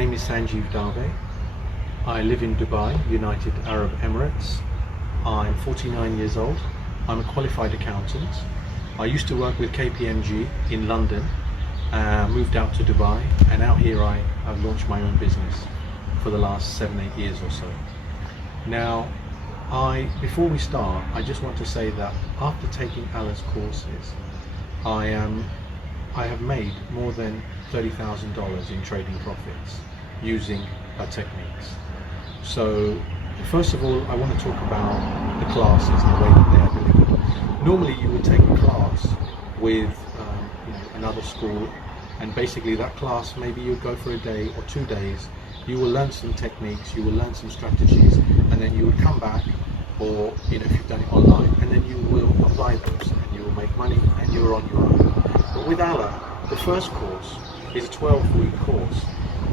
name is Sanjeev. I live in Dubai, United Arab Emirates. I'm 49 years old. I'm a qualified accountant. I used to work with KPMG in London, moved out to Dubai, and out here I've launched my own business for the last 7-8 years or so. Now, before we start, I just want to say that after taking Alla's courses, I have made more than $30,000 in trading profits using her techniques. So first of all, I want to talk about the classes and the way that they are delivered. Normally you would take a class with another school, and basically that class, maybe you would go for a day or 2 days, you will learn some techniques, you will learn some strategies, and then you would come back, or if you've done it online, and then you will apply those and you will make money and you're on your own. But with Alla, the first course is a 12-week course,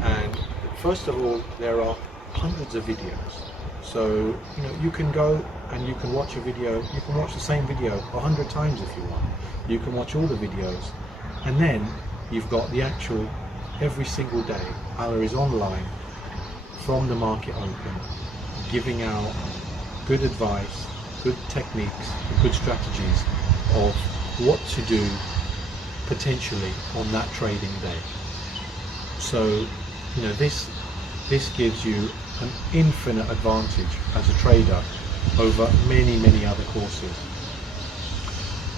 and first of all there are hundreds of videos. So you can go and you can watch a video, you can watch the same video 100 times if you want. You can watch all the videos, and then you've got the actual, every single day Alla is online from the market open, giving out good advice, good techniques, good strategies of what to do potentially on that trading day. So this gives you an infinite advantage as a trader over many other courses.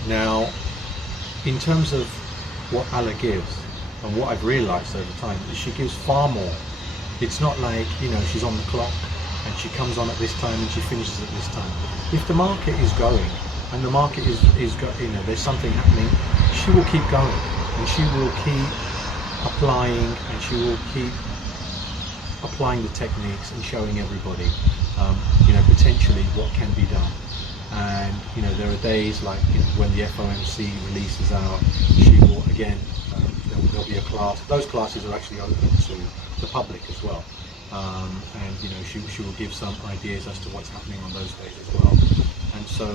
Now, in terms of what Alla gives and what I've realized over time, is she gives far more. It's not like she's on the clock and she comes on at this time and she finishes at this time. If the market is going and the market is there's something happening, she will keep going and she will keep applying, and she will keep applying the techniques and showing everybody potentially what can be done. And there are days like when the FOMC releases out, she will again there'll be a class. Those classes are actually open to the public as well, and she will give some ideas as to what's happening on those days as well. And so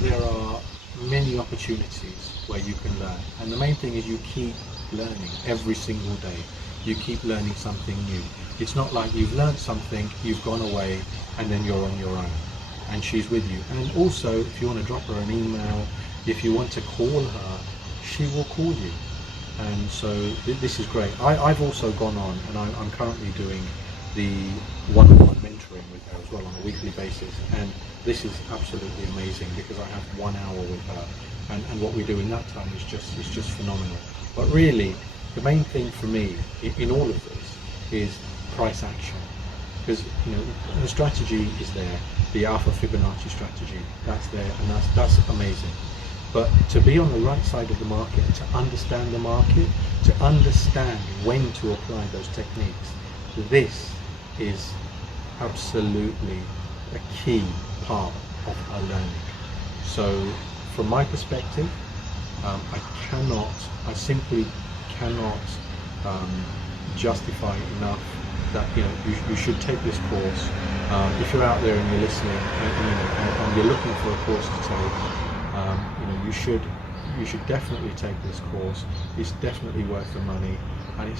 there are many opportunities where you can learn, and the main thing is you keep learning every single day. You keep learning something new. It's not like you've learned something, you've gone away, and then you're on your own, and she's with you. And also, if you want to drop her an email, if you want to call her, she will call you. And so this is great. I've also gone on, and I'm currently doing the one-on-one mentoring with her as well on a weekly basis, and this is absolutely amazing because I have 1 hour with her, and what we do in that time is just phenomenal. But really, the main thing for me in all of this is price action, because the strategy is there, the Alpha Fibonacci strategy, that's there, and that's amazing. But to be on the right side of the market, to understand the market, to understand when to apply those techniques, this is absolutely a key part of our learning. So from my perspective, I simply cannot justify enough that you should take this course. If you're out there and you're listening and you're looking for a course to take, you should definitely take this course. It's definitely worth the money, and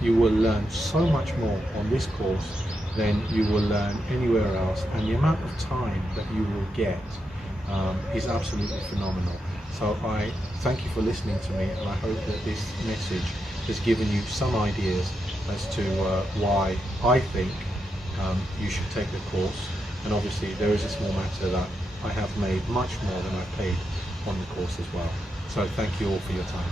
you will learn so much more on this course than you will learn anywhere else, and the amount of time that you will get is absolutely phenomenal. So I thank you for listening to me, and I hope that this message has given you some ideas as to why I think you should take the course. And obviously there is a small matter that I have made much more than I've paid on the course as well. So thank you all for your time.